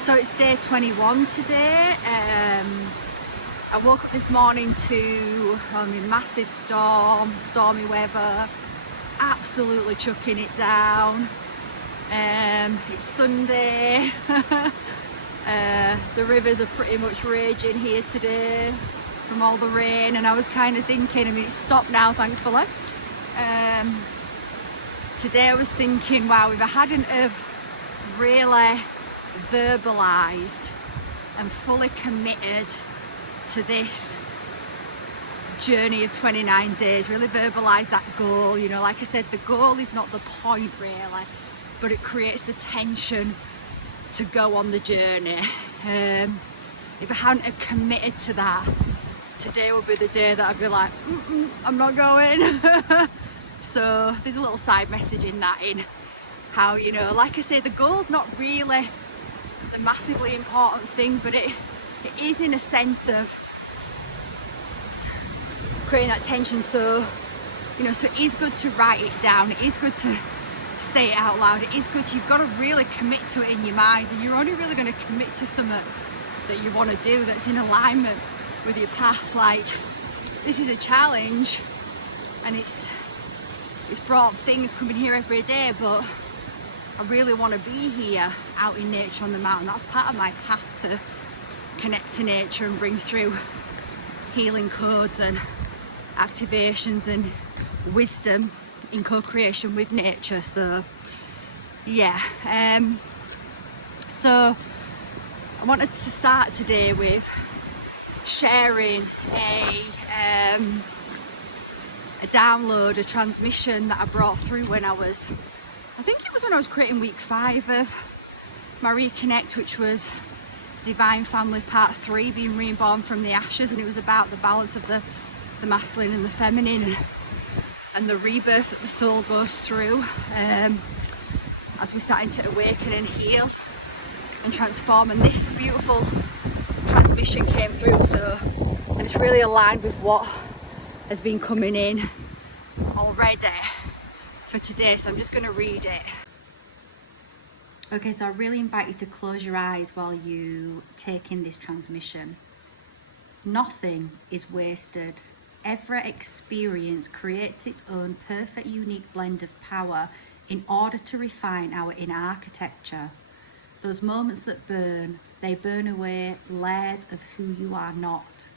So it's day 21 today. I woke up this morning to a massive storm, stormy weather, absolutely chucking it down. It's Sunday. The rivers are pretty much raging here today from all the rain, and I was kind of thinking, it's stopped now thankfully. Today I was thinking, wow, if I hadn't have really verbalized and fully committed to this journey of 29 days, really verbalize that goal, like I said, the goal is not the point really, but it creates the tension to go on the journey. If I hadn't have committed to that, today would be the day that I'd be like, I'm not going. So there's a little side message in that, in how, like I say, the goal's not really the massively important thing, but it is in a sense of creating that tension. So so it is good to write it down, it is good to say it out loud, it is good, you've got to really commit to it in your mind, and you're only really going to commit to something that you want to do that's in alignment with your path. Like, this is a challenge, and it's brought up things coming here every day, but I really want to be here out in nature on the mountain. That's part of my path to connect to nature and bring through healing codes and activations and wisdom in co-creation with nature. So yeah, so I wanted to start today with sharing a download, a transmission that I brought through when I was creating week 5 of my Reconnect, which was Divine Family Part 3, being reborn from the ashes, and it was about the balance of the masculine and the feminine, and the rebirth that the soul goes through as we're starting to awaken and heal and transform. And this beautiful transmission came through, and it's really aligned with what has been coming in already for today, so I'm just going to read it. Okay, so I really invite you to close your eyes while you take in this transmission. Nothing is wasted. Every experience creates its own perfect, unique blend of power in order to refine our inner architecture. Those moments that burn, they burn away layers of who you are not.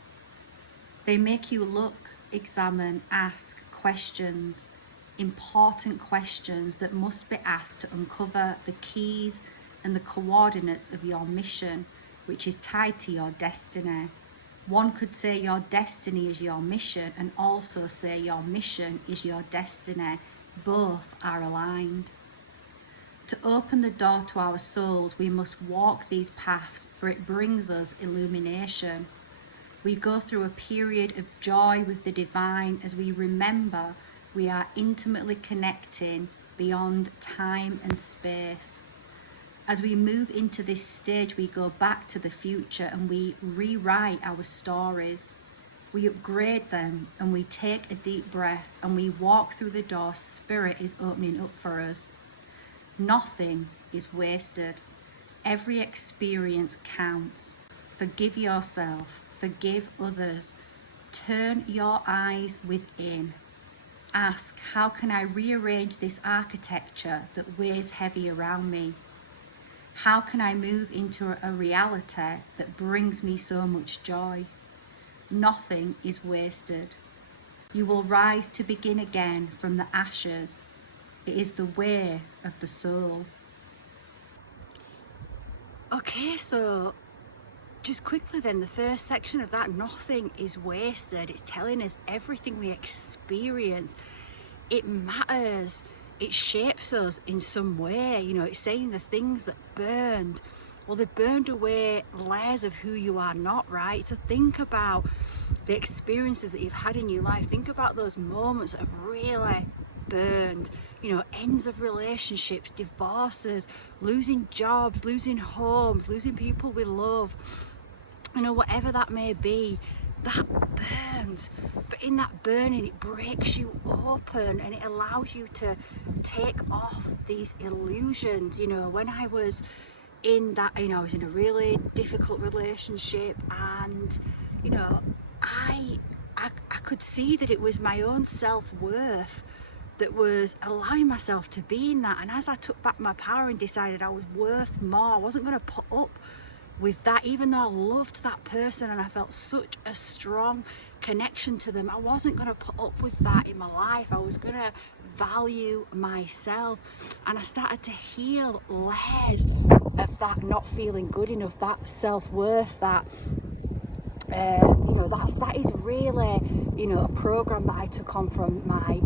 They make you look, examine, ask questions, important questions that must be asked to uncover the keys and the coordinates of your mission, which is tied to your destiny. One could say your destiny is your mission, and also say your mission is your destiny. Both are aligned. To open the door to our souls, we must walk these paths, for it brings us illumination. We go through a period of joy with the divine as we remember we are intimately connecting beyond time and space. As we move into this stage, we go back to the future and we rewrite our stories. We upgrade them and we take a deep breath and we walk through the door Spirit is opening up for us. Nothing is wasted. Every experience counts. Forgive yourself. Forgive others. Turn your eyes within. Ask, how can I rearrange this architecture that weighs heavy around me? How can I move into a reality that brings me so much joy? Nothing is wasted. You will rise to begin again from the ashes. It is the way of the soul. Okay, so just quickly then, the first section of that, nothing is wasted. It's telling us everything we experience, it matters, it shapes us in some way. It's saying the things that burned, well, they burned away layers of who you are not, right? So think about the experiences that you've had in your life. Think about those moments that have really burned, ends of relationships, divorces, losing jobs, losing homes, losing people we love, whatever that may be, that burns. But in that burning, it breaks you open and it allows you to take off these illusions. When I was in that, I was in a really difficult relationship, and I could see that it was my own self-worth that was allowing myself to be in that. And as I took back my power and decided I was worth more, I wasn't going to put up with that, even though I loved that person and I felt such a strong connection to them. I wasn't going to put up with that in my life. I was going to value myself, and I started to heal layers of that not feeling good enough, that self-worth, that that is really, a program that I took on from my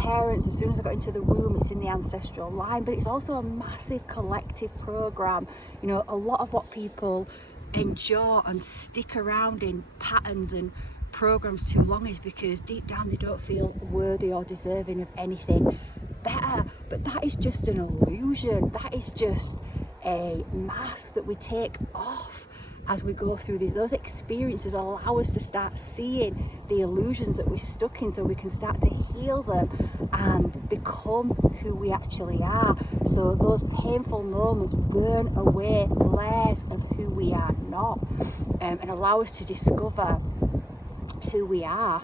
parents. As soon as I got into the womb, it's in the ancestral line, but it's also a massive collective program. A lot of what people endure and stick around in patterns and programs too long is because deep down they don't feel worthy or deserving of anything better. But that is just an illusion. That is just a mask that we take off as we go through those experiences. Allow us to start seeing the illusions that we're stuck in, so we can start to heal them and become who we actually are. So those painful moments burn away layers of who we are not, and allow us to discover who we are.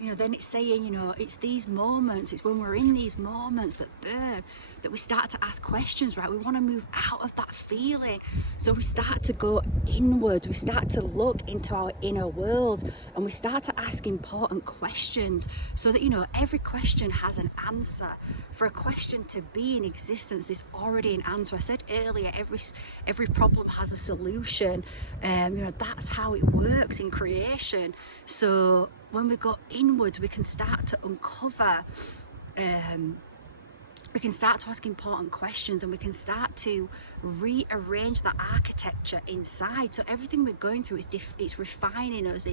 Then it's saying, it's these moments, it's when we're in these moments that burn, that we start to ask questions, right? We want to move out of that feeling. So we start to go inwards, we start to look into our inner world, and we start to ask important questions, so that, every question has an answer. For a question to be in existence, there's already an answer. I said earlier, every problem has a solution. That's how it works in creation. So when we go inwards, we can start to uncover, we can start to ask important questions, and we can start to rearrange the architecture inside. So everything we're going through, it's refining us,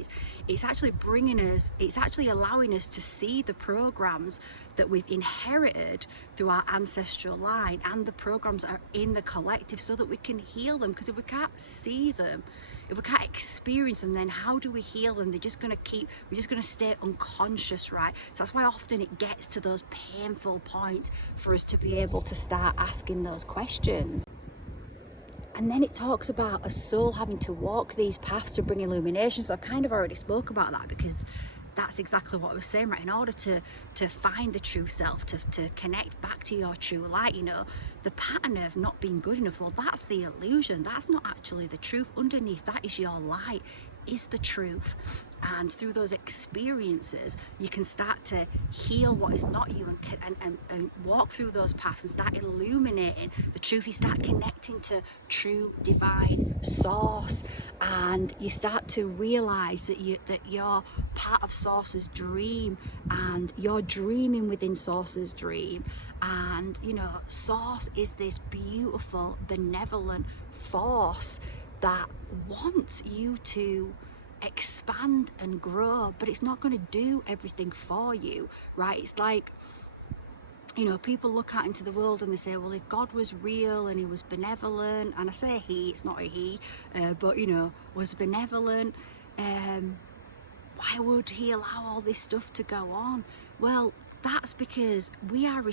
it's actually bringing us, it's actually allowing us to see the programs that we've inherited through our ancestral line, and the programs that are in the collective, so that we can heal them. Because if we can't see them, if we can't experience them, then how do we heal them? We're just going to stay unconscious, right? So that's why often it gets to those painful points for us to be able to start asking those questions. And then it talks about a soul having to walk these paths to bring illumination. So I've kind of already spoke about that, because that's exactly what I was saying, right? In order to find the true self, to connect back to your true light, the pattern of not being good enough, well, that's the illusion. That's not actually the truth. Underneath that is your light, is the truth. And through those experiences, you can start to heal what is not you, and walk through those paths and start illuminating the truth. You start connecting to true divine source, and you start to realize that you're part of Source's dream, and you're dreaming within Source's dream. And Source is this beautiful, benevolent force that wants you to expand and grow, but it's not going to do everything for you, right? It's like, people look out into the world and they say, well, if God was real and he was benevolent, and I say he, it's not a he, but was benevolent, why would he allow all this stuff to go on? Well, that's because we are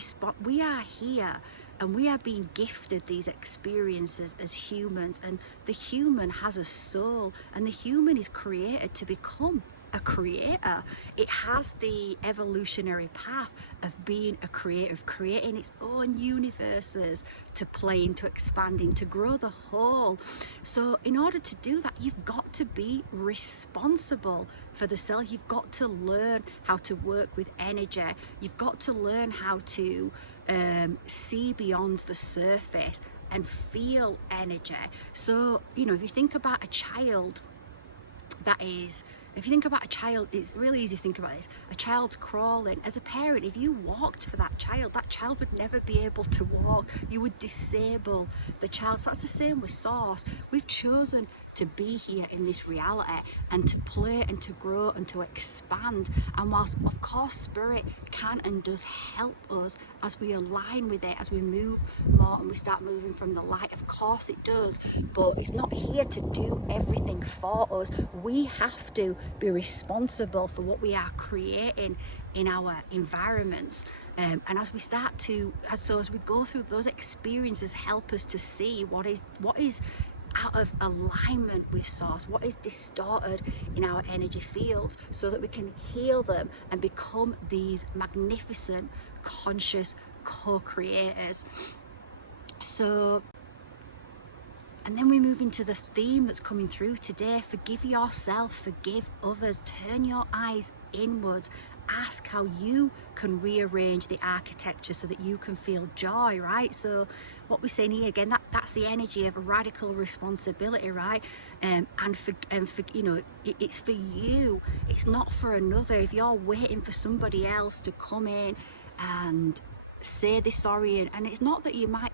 here, and we are being gifted these experiences as humans, and the human has a soul, and the human is created to become a creator. It has the evolutionary path of being a creator, of creating its own universes to play in, to expand in, to grow the whole. So in order to do that, you've got to be responsible for the self. You've got to learn how to work with energy. You've got to learn how to see beyond the surface and feel energy. So, if you think about a child, it's really easy to think about this. A child's crawling. As a parent, if you walked for that child would never be able to walk. You would disable the child. So that's the same with Source. We've chosen to be here in this reality, and to play and to grow and to expand. And whilst, of course, Spirit can and does help us as we align with it, as we move more and we start moving from the light, of course it does, but it's not here to do everything for us. We have to be responsible for what we are creating in our environments. And as we go through those experiences, help us to see what is out of alignment with source, what is distorted in our energy fields, so that we can heal them and become these magnificent conscious co-creators. So, and then we move into the theme that's coming through today: forgive yourself, forgive others, turn your eyes inwards, ask how you can rearrange the architecture so that you can feel joy, right? So what we're saying here again, that's the energy of a radical responsibility, right? It's for you, it's not for another. If you're waiting for somebody else to come in and say this sorry, and it's not that you might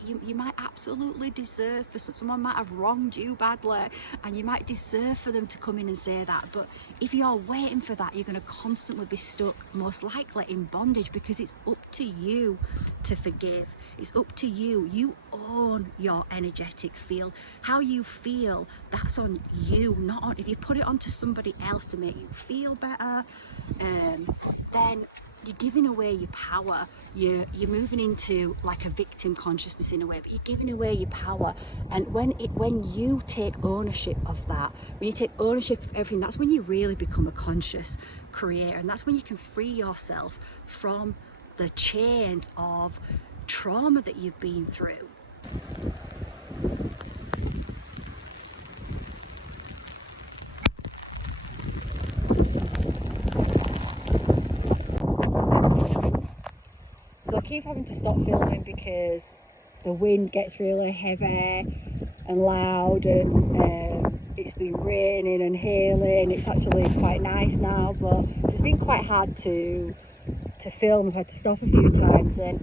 absolutely deserve for someone might have wronged you badly, and you might deserve for them to come in and say that, but if you're waiting for that, you're going to constantly be stuck, most likely in bondage, because it's up to you to forgive. It's up to you. You own your energetic field. How you feel, that's on you, not on, if you put it onto somebody else to make you feel better, then you're giving away your power. You're moving into like a victim consciousness in a way, but you're giving away your power. And when you take ownership of that, when you take ownership of everything, that's when you really become a conscious creator, and that's when you can free yourself from the chains of trauma that you've been through. So I keep having to stop filming because the wind gets really heavy and loud, and it's been raining and hailing. It's actually quite nice now, but it's been quite hard to film. I've had to stop a few times, and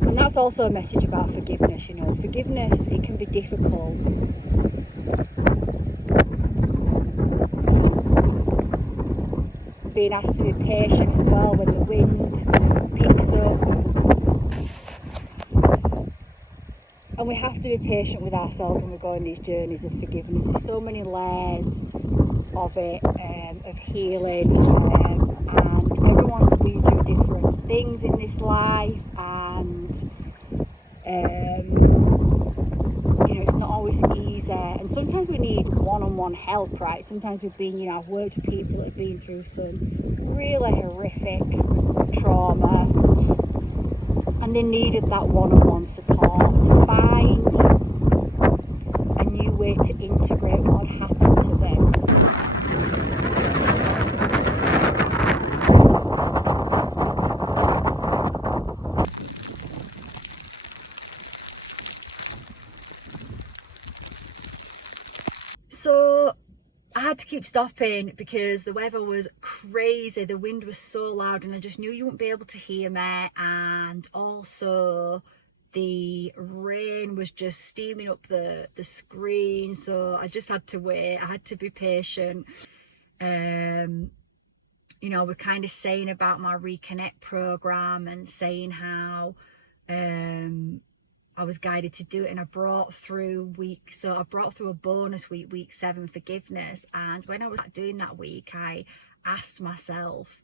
that's also a message about forgiveness. Forgiveness, it can be difficult. Being asked to be patient as well when the wind picks up. And we have to be patient with ourselves when we go on these journeys of forgiveness. There's so many layers of it, of healing, and everyone's been through different things in this life, and it's not always easy, and sometimes we need one-on-one help, right? Sometimes I've worked with people that have been through some really horrific trauma, and they needed that one-on-one support to find a new way to integrate what had happened to them. So I had to keep stopping because the weather was crazy. The wind was so loud, and I just knew you wouldn't be able to hear me. And also the rain was just steaming up the screen. So I just had to wait. I had to be patient. We're kind of saying about my Reconnect program and saying how I was guided to do it, and I brought through a bonus week 7, forgiveness. And when I was doing that week, I asked myself,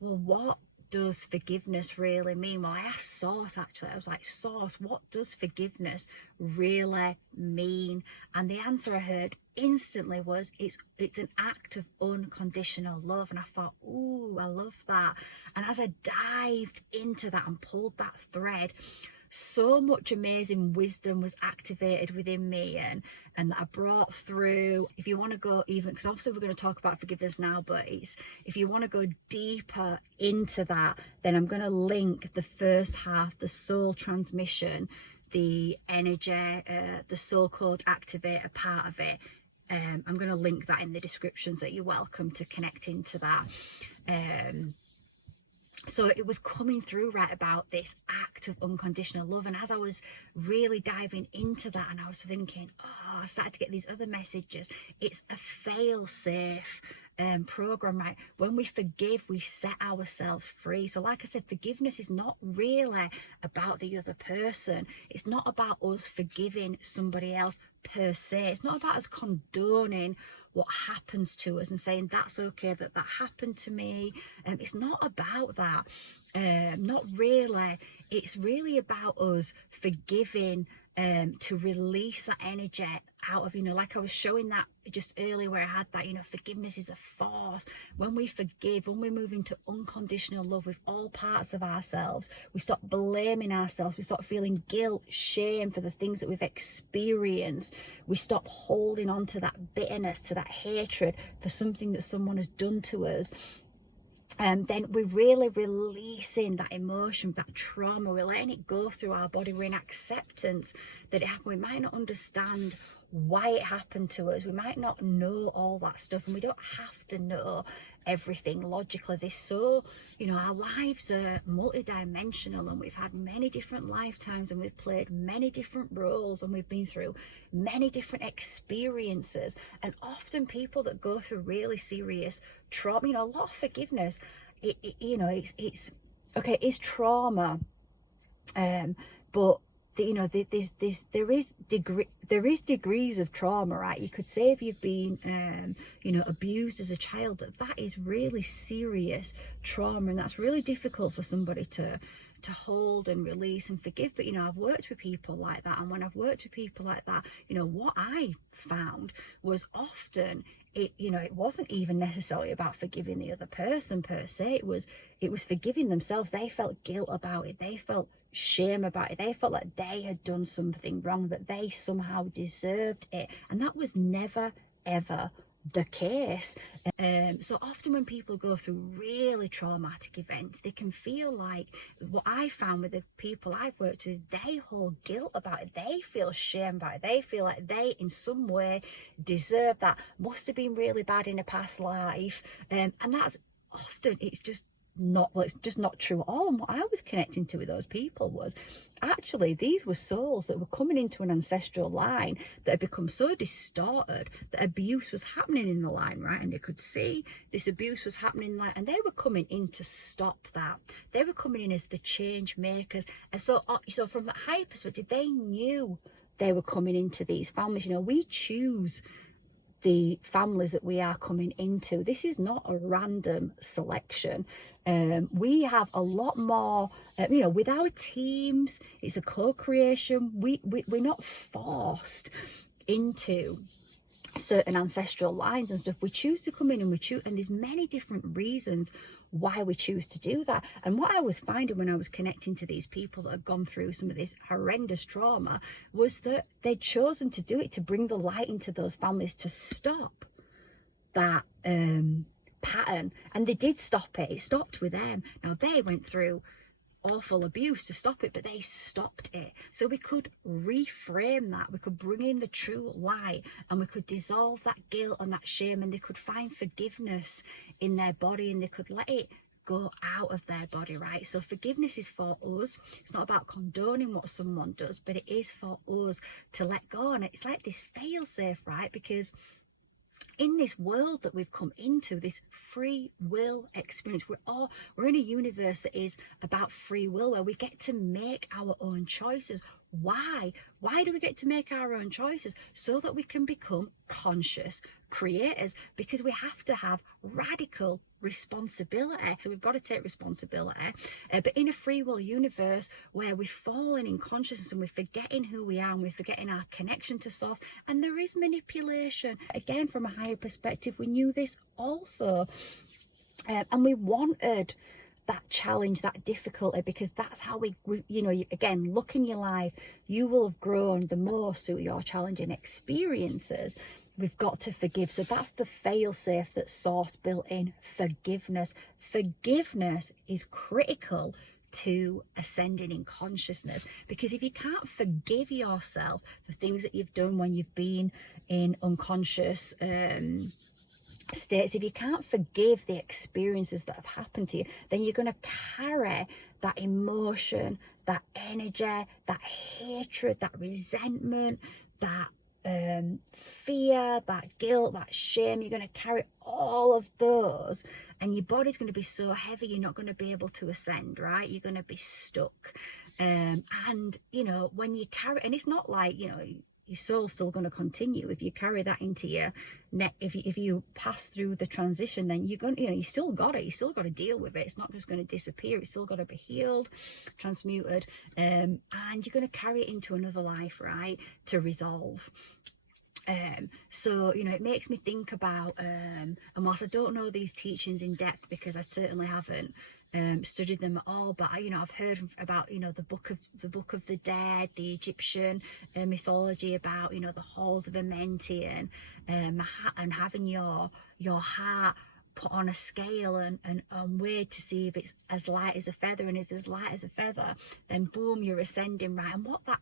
well, what does forgiveness really mean? Well, I asked Source, actually. I was like, Source, what does forgiveness really mean? And the answer I heard instantly was, it's an act of unconditional love. And I thought, ooh, I love that. And as I dived into that and pulled that thread, so much amazing wisdom was activated within me, and that I brought through. If you want to go even, because obviously we're going to talk about forgiveness now, but if you want to go deeper into that, then I'm going to link the first half, the soul transmission, the energy, the soul code activator part of it. I'm going to link that in the description, so you're welcome to connect into that. So it was coming through right about this act of unconditional love. And as I was really diving into that, and I was thinking, I started to get these other messages. It's a fail-safe program, right? When we forgive, we set ourselves free. So like I said, forgiveness is not really about the other person. It's not about us forgiving somebody else per se. It's not about us condoning what happens to us and saying that's okay that happened to me. It's not about that. Not really. It's really about us forgiving, to release that energy out of, like I was showing that just earlier where I had that, forgiveness is a force. When we forgive, when we move into unconditional love with all parts of ourselves, we stop blaming ourselves, we stop feeling guilt, shame for the things that we've experienced, we stop holding on to that bitterness, to that hatred for something that someone has done to us. Then we're really releasing that emotion, that trauma. We're letting it go through our body. We're in acceptance that it happened. We might not understand why it happened to us. We might not know all that stuff, and we don't have to know everything logically. There's so, our lives are multidimensional, and we've had many different lifetimes, and we've played many different roles, and we've been through many different experiences. And often people that go through really serious trauma, a lot of forgiveness, it's okay, it's trauma, but there is degrees of trauma, right? You could say if you've been abused as a child, that is really serious trauma, and that's really difficult for somebody to hold and release and forgive. But I've worked with people like that, and when I've worked with people like that, what I found was often it wasn't even necessarily about forgiving the other person per se. It was forgiving themselves. They felt guilt about it, they felt shame about it, they felt like they had done something wrong, that they somehow deserved it, and that was never ever the case. So often when people go through really traumatic events, they can feel like, what I found with the people I've worked with, they hold guilt about it, they feel shame about it, they feel like they in some way deserve that, must have been really bad in a past life, and that's often, it's just not true at all. And what I was connecting to with those people was actually these were souls that were coming into an ancestral line that had become so distorted that abuse was happening in the line, right? And they could see this abuse was happening, and they were coming in to stop that. They were coming in as the change makers. And so from that higher perspective, they knew they were coming into these families. We choose the families that we are coming into. This is not a random selection. We have a lot more, with our teams, it's a co-creation. We're not forced into certain ancestral lines and stuff. We choose to come in, and there's many different reasons why we choose to do that. And what I was finding when I was connecting to these people that had gone through some of this horrendous trauma was that they'd chosen to do it to bring the light into those families, to stop that pattern. And they did stop it. It stopped with them. Now, they went through awful abuse to stop it, but they stopped it. So we could reframe that, we could bring in the true light, and we could dissolve that guilt and that shame, and they could find forgiveness in their body, and they could let it go out of their body, right? So forgiveness is for us. It's not about condoning what someone does, but it is for us to let go. And it's like this fail safe, right? Because in this world that we've come into, this free will experience, we're in a universe that is about free will, where we get to make our own choices. Why do we get to make our own choices? So that we can become conscious creators, because we have to have radical responsibility. So we've got to take responsibility, but in a free will universe where we're falling in consciousness and we're forgetting who we are, and we're forgetting our connection to source, and there is manipulation. Again, from a higher perspective, we knew this also, and we wanted that challenge, that difficulty, because that's how we again, look in your life, you will have grown the most through your challenging experiences. We've got to forgive. So that's the fail-safe that Source built in: forgiveness. Forgiveness is critical to ascending in consciousness, because if you can't forgive yourself for things that you've done when you've been in unconscious states, if you can't forgive the experiences that have happened to you, then you're going to carry that emotion, that energy, that hatred, that resentment, that fear, that guilt, that shame. You're going to carry all of those, and your body's going to be so heavy you're not going to be able to ascend, right? You're going to be stuck. And when you carry, and it's not like your soul's still going to continue. If you carry that into your neck, if you pass through the transition, then you're going to, you still got it. You still got to deal with it. It's not just going to disappear. It's still got to be healed, transmuted, and you're going to carry it into another life, right, to resolve. So, it makes me think about, and whilst I don't know these teachings in depth, because I certainly haven't studied them at all, but I've heard about, the book of the dead, the Egyptian mythology about, the halls of Amenti, and having your heart put on a scale and weighed to see if it's as light as a feather, and if it's light as a feather, then boom, you're ascending, right? And what that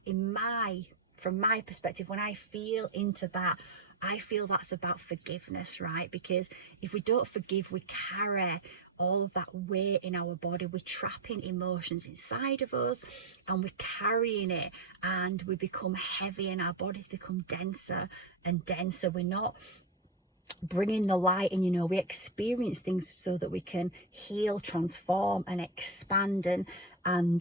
from my perspective, when I feel into that, I feel that's about forgiveness, right? Because if we don't forgive, we carry all of that weight in our body. We're trapping emotions inside of us, and we're carrying it, and we become heavy, and our bodies become denser and denser. We're not bringing the light in. We experience things so that we can heal, transform, and expand, and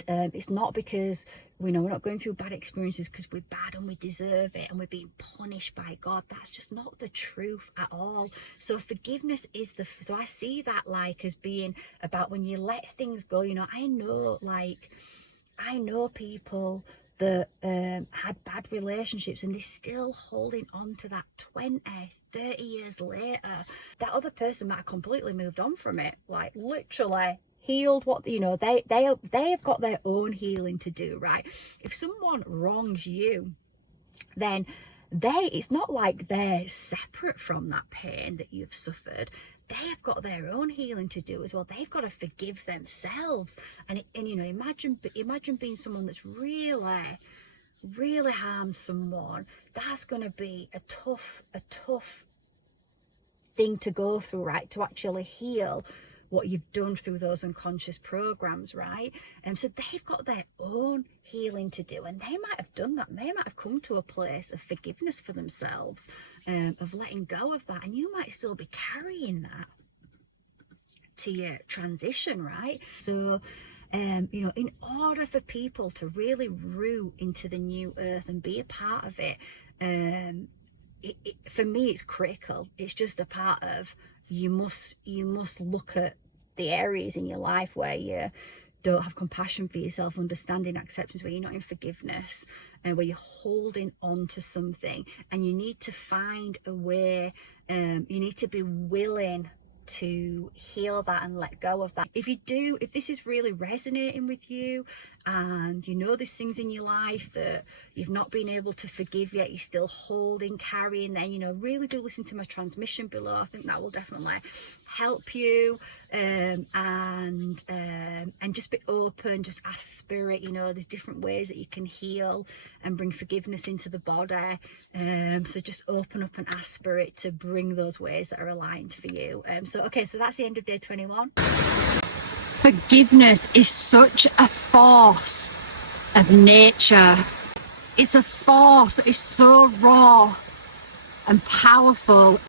it's not because we're not going through bad experiences because we're bad and we deserve it and we're being punished by God. That's just not the truth at all. So forgiveness is so I see that as being about when you let things go. I know people that had bad relationships, and they're still holding on to that 20, 30 years later. That other person might have completely moved on from it, literally healed what, they have got their own healing to do, right? If someone wrongs you, then it's not like they're separate from that pain that you've suffered. They have got their own healing to do as well. They've got to forgive themselves. And imagine being someone that's really harmed someone. That's going to be a tough thing to go through, right? To actually heal what you've done through those unconscious programs, right? So they've got their own healing to do, and they might have done that. They might have come to a place of forgiveness for themselves, of letting go of that, and you might still be carrying that to your transition, right? So in order for people to really root into the new earth and be a part of it, for me, it's critical. It's just a part of, you must look at the areas in your life where you don't have compassion for yourself, understanding, acceptance, where you're not in forgiveness, and where you're holding on to something, and you need to find a way. You need to be willing to heal that and let go of that. If this is really resonating with you, and there's things in your life that you've not been able to forgive yet, you're still holding, carrying, then really do listen to my transmission below. I think that will definitely help you, and just be open, just ask spirit. There's different ways that you can heal and bring forgiveness into the body, so just open up and ask spirit to bring those ways that are aligned for you. So that's the end of day 21. Forgiveness is such a force of nature. It's a force that is so raw and powerful.